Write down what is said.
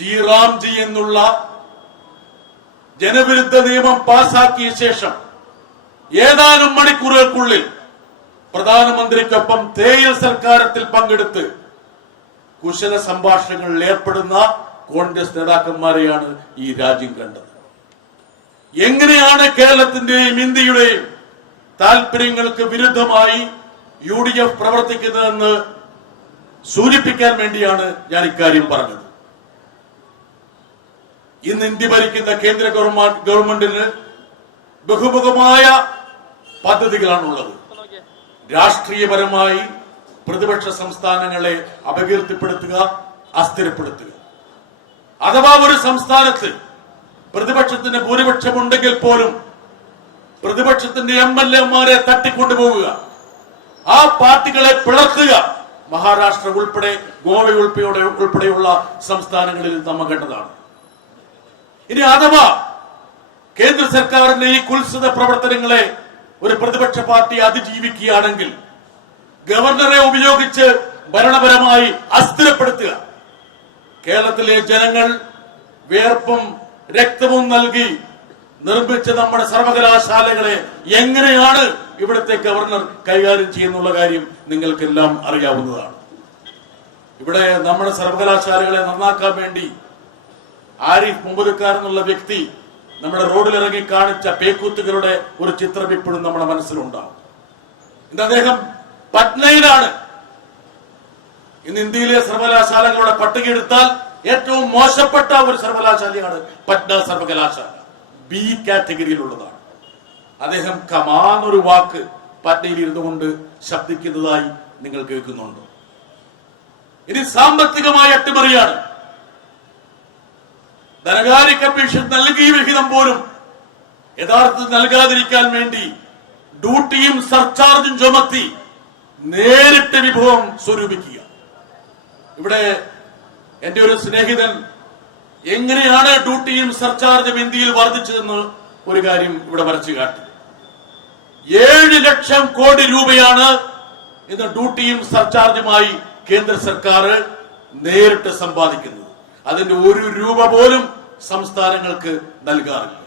G Ramji എന്നുള്ള ജനവിരുദ്ധ നിയമം പാസാക്കിയ ശേഷം ഏതാനും മണിക്കൂറുകൾക്കുള്ളിൽ പ്രധാനമന്ത്രിക്കൊപ്പം തേയിൽ സർക്കാരത്തിൽ പങ്കെടുത്ത് കുശല സംഭാഷണങ്ങളിൽ ഏർപ്പെടുന്ന കോൺഗ്രസ് നേതാക്കന്മാരെയാണ് ഈ രാജ്യം കണ്ടത്. എങ്ങനെയാണ് കേരളത്തിന്റെയും ഇന്ത്യയുടെയും താല്പര്യങ്ങൾക്ക് വിരുദ്ധമായി യു ഡി എഫ് പ്രവർത്തിക്കുന്നതെന്ന് സൂചിപ്പിക്കാൻ വേണ്ടിയാണ് ഞാൻ ഇക്കാര്യം പറഞ്ഞത്. ഇന്ന് ഇന്ത്യ ഭരിക്കുന്ന കേന്ദ്ര ഗവൺമെന്റ് ഗവൺമെന്റിന് ബഹുമുഖമായ പദ്ധതികളാണുള്ളത്. രാഷ്ട്രീയപരമായി പ്രതിപക്ഷ സംസ്ഥാനങ്ങളെ അപകീർത്തിപ്പെടുത്തുക അസ്ഥിരപ്പെടുത്തുക. അഥവാ ഒരു സംസ്ഥാനത്ത് പ്രതിപക്ഷത്തിന് ഭൂരിപക്ഷമുണ്ടെങ്കിൽ പോലും പ്രതിപക്ഷത്തിന്റെ എം എൽ എമാരെ തട്ടിക്കൊണ്ടുപോവുക ആ പാർട്ടികളെ പിളർത്തുക മഹാരാഷ്ട്ര ഉൾപ്പെടെ ഗോവ ഉൾപ്പെടെ ഉൾപ്പെടെയുള്ള സംസ്ഥാനങ്ങളിൽ നമ്മൾ കണ്ടതാണ്. ഇനി അഥവാ കേന്ദ്ര സർക്കാരിന്റെ ഈ കുൽസിത പ്രവർത്തനങ്ങളെ ഒരു പ്രതിപക്ഷ പാർട്ടി അതിജീവിക്കുകയാണെങ്കിൽ ഗവർണറെ ഉപയോഗിച്ച് ഭരണപരമായി അസ്ഥിരപ്പെടുത്തുക. കേരളത്തിലെ ജനങ്ങൾ വേർപ്പും രക്തവും നൽകി നിർമ്മിച്ച നമ്മുടെ സർവകലാശാലകളെ എങ്ങനെയാണ് ഇവിടുത്തെ ഗവർണർ കൈകാര്യം ചെയ്യുന്നുള്ള കാര്യം നിങ്ങൾക്കെല്ലാം അറിയാവുന്നതാണ്. ഇവിടെ നമ്മുടെ സർവകലാശാലകളെ നന്നാക്കാൻ വേണ്ടി ആരിഫ് മുമ്പതുക്കാർ എന്നുള്ള വ്യക്തി നമ്മുടെ റോഡിലിറങ്ങി കാണിച്ച പേക്കൂത്തുകളുടെ ഒരു ചിത്രം ഇപ്പോഴും നമ്മുടെ മനസ്സിലുണ്ടാവും. ഇന്ന് അദ്ദേഹം പട്നയിലാണ്. ഇന്ന് ഇന്ത്യയിലെ സർവകലാശാലകളുടെ പട്ടിക എടുത്താൽ ഏറ്റവും മോശപ്പെട്ട ഒരു സർവകലാശാലയാണ് പട്ന സർവകലാശാല. ബി കാറ്റഗറിയിലുള്ളതാണ്. അദ്ദേഹം കമാനൊരു വാക്ക് പട്നയിൽ ഇരുന്നു കൊണ്ട് ശബ്ദിക്കുന്നതായി നിങ്ങൾ കേൾക്കുന്നുണ്ടോ. ഇനി സാമ്പത്തികമായ അട്ടിമറിയാണ്. ധനകാര്യ കമ്മീഷൻ നൽകിയ വിഹിതം പോലും യഥാർത്ഥത്തിൽ നൽകാതിരിക്കാൻ വേണ്ടി ഡ്യൂട്ടിയും സർചാർജും ചുമത്തി നേരിട്ട് വിഭവം സ്വരൂപിക്കുക. ഇവിടെ എന്റെ ഒരു സ്നേഹിതൻ എങ്ങനെയാണ് ഡ്യൂട്ടിയും സർചാർജും ഇന്ത്യയിൽ വർദ്ധിച്ചതെന്ന് ഒരു കാര്യം ഇവിടെ വരച്ചു കാട്ടി. ഏഴ് ലക്ഷം കോടി രൂപയാണ് ഇന്ന് ഡ്യൂട്ടിയും സർചാർജുമായി കേന്ദ്ര സർക്കാർ നേരിട്ട് സമ്പാദിക്കുന്നത്. അതിന്റെ ഒരു രൂപ പോലും സംസ്ഥാനങ്ങൾക്ക് നൽകാറില്ല